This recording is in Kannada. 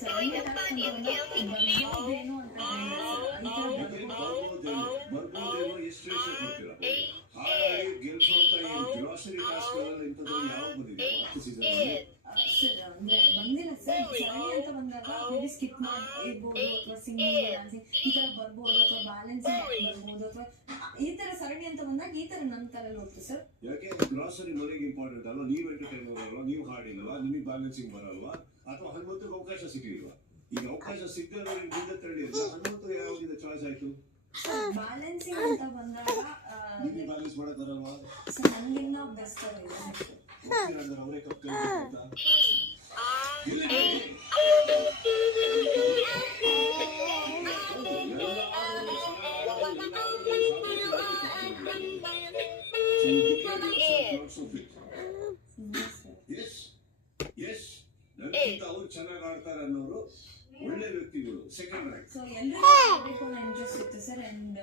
ಸರಣಿ ಟಾಸ್ಕ್ ಬರ್ಬೋದೇನೋ ಅಂತ ಬರ್ಬೋದೇನೋ ಎಷ್ಟು ರೇಷನ್ ಕೊಡ್ತೀರಾ? ಹಾಗಾಗಿ ಗೆಲ್ಸುವಂತ ಈ ಗ್ಲಾಸರಿ ಟಾಸ್ಕ್ ಯಾವ ಬಂದಿದೆ ಸರ್ ಅಂದ್ರೆ ಬಂದಿಲ್ಲ ಸರ್. ಸರಣಿ ಅಂತ ಬಂದಾಗ ಮೇಬಿ ಸ್ಕಿಪ್ ಮಾಡಿರ್ಬೋದು ಅಥವಾ ಸಿಂಗಿಂಗ್ ಡ್ಯಾನ್ಸಿಂಗ್ ಈ ತರ ಬರ್ಬೋದು ಅಥವಾ ಬ್ಯಾಲೆನ್ಸಿಂಗ್ ಬರ್ಬೋದು ಅಥವಾ ಈ ತರ ಸರಣಿ ಅಂತ ಬಂದಾಗ ಈ ತರ ನನ್ನ ತರ ಹೋಗ್ತು ಸರ್. ಯಾಕೆ ಗ್ಲಾಸರಿ ಮನೆಗೆ ಇಂಪಾರ್ಟೆಂಟ್ ಅಲ್ವಾ? ನೀವು ಎಂಟರ್ಟೈನರ್ ಅಲ್ವಾ? ನೀವು ಹಾಡಿಲ್ವಾ? ನಿಮಗೆ ಬ್ಯಾಲೆನ್ಸಿಂಗ್ ಬರಲ್ವಾ? ಅಥವಾ ಹನುಮಂತಗೆ ಅವಕಾಶ ಸಿಗಲಿಲ್ವಾ? ಈಗ ಅವಕಾಶ ಸಿಗದವರಿಗೆ ಮುಂದೆ ತಳ್ಳಿ ಹನುಮಂತ ಯಾವ್ದಿದೆ ಚಾಯ್ಸ್ ಆಯ್ತು? ಬ್ಯಾಲೆನ್ಸಿಂಗ್ ಅಂತ ಬಂದಾಗ ನಿಮಗೆ ಬ್ಯಾಲೆನ್ಸ್ ಮಾಡಕ್ ಬರಲ್ವಾ? ಸರ್ ನನ್ಗಿನ್ನ ಬೆಸ್ಟ್ ಆಗಿದೆ ಅವರೇ ಕಪ್ ಅವ್ರು ಚೆನ್ನಾಗಿ ಆಡ್ತಾರೆ ಅನ್ನೋರು ಒಳ್ಳೆ ವ್ಯಕ್ತಿಗಳು. Second rank. ಸೊ ಎಲ್ಲರಿಗೂ ಇಂಟ್ರೆಸ್ಟ್ ಇತ್ತು ಸರ್. ಅಂಡ್